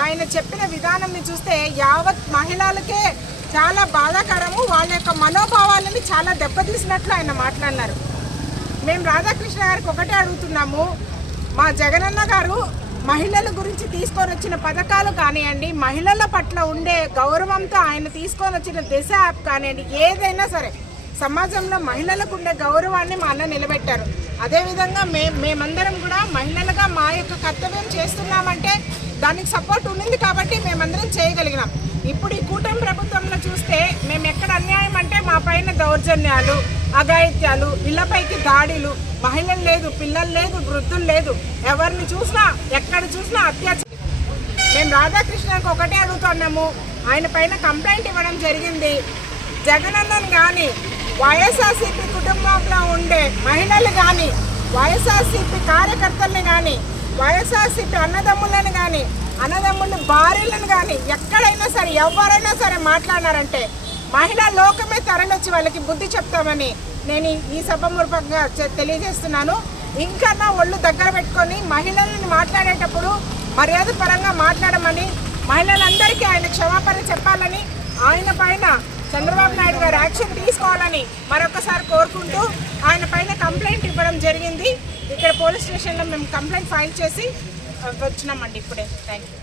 ఆయన చెప్పిన విధానాన్ని చూస్తే యావత్ మహిళలకే చాలా బాధాకరము. వాళ్ళ యొక్క మనోభావాలని చాలా దెబ్బతీసినట్లు ఆయన మాట్లాడినారు. మేము రాధాకృష్ణ గారికి ఒకటే అడుగుతున్నాము, మా జగనన్న గారు మహిళల గురించి తీసుకొని వచ్చిన పథకాలు కానివ్వండి, మహిళల పట్ల ఉండే గౌరవంతో ఆయన తీసుకొని వచ్చిన దిశ యాప్ కానివ్వండి, ఏదైనా సరే సమాజంలో మహిళలకు ఉండే గౌరవాన్ని మా అన్న నిలబెట్టారు. అదేవిధంగా మేమందరం కూడా మహిళలుగా మా యొక్క కర్తవ్యం చేస్తున్నామంటే దానికి సపోర్ట్ ఉండింది కాబట్టి మేమందరం చేయగలిగినాం. ఇప్పుడు ఈ కూటమి ప్రభుత్వంలో చూస్తే మేము ఎక్కడ అన్యాయం అంటే మా పైన దౌర్జన్యాలు, అఘాయిత్యాలు, ఇళ్లపైకి దాడులు, మహిళలు లేదు, పిల్లలు లేదు, వృద్ధులు లేదు, ఎవరిని చూసినా ఎక్కడ చూసినా అత్యాచారం. మేము రాధాకృష్ణకి ఒకటే అడుగుతున్నాము, ఆయన పైన కంప్లైంట్ ఇవ్వడం జరిగింది. జగనన్నను కానీ వైఎస్ఆర్సీపీ కుటుంబంలో ఉండే మహిళలు కానీ, వైఎస్ఆర్సీపీ కార్యకర్తల్ని కానీ, వైఎస్ఆర్సీపీ అన్నదమ్ములను కానీ, అన్నదమ్ముల భార్యలను కానీ ఎక్కడైనా సరే ఎవరైనా సరే మాట్లాడినారంటే మహిళా లోకమే తరలిచ్చి వాళ్ళకి బుద్ధి చెప్తామని నేను ఈ సభాముఖంగా తెలియజేస్తున్నాను. ఇంకా నా ఒళ్ళు దగ్గర పెట్టుకొని మహిళలను మాట్లాడేటప్పుడు మర్యాద పరంగా మాట్లాడమని, మహిళలందరికీ ఆయన క్షమాపణ చెప్పాలని, ఆయన పైన చంద్రబాబు నాయుడు గారు యాక్షన్ తీసుకోవాలని మరొకసారి కోరుకుంటూ ఆయన పైన కంప్లైంట్ ఇవ్వడం జరిగింది. ఇక్కడ పోలీస్ స్టేషన్లో మేము కంప్లైంట్ ఫైల్ చేసి వచ్చినామండి ఇప్పుడే. Thank you.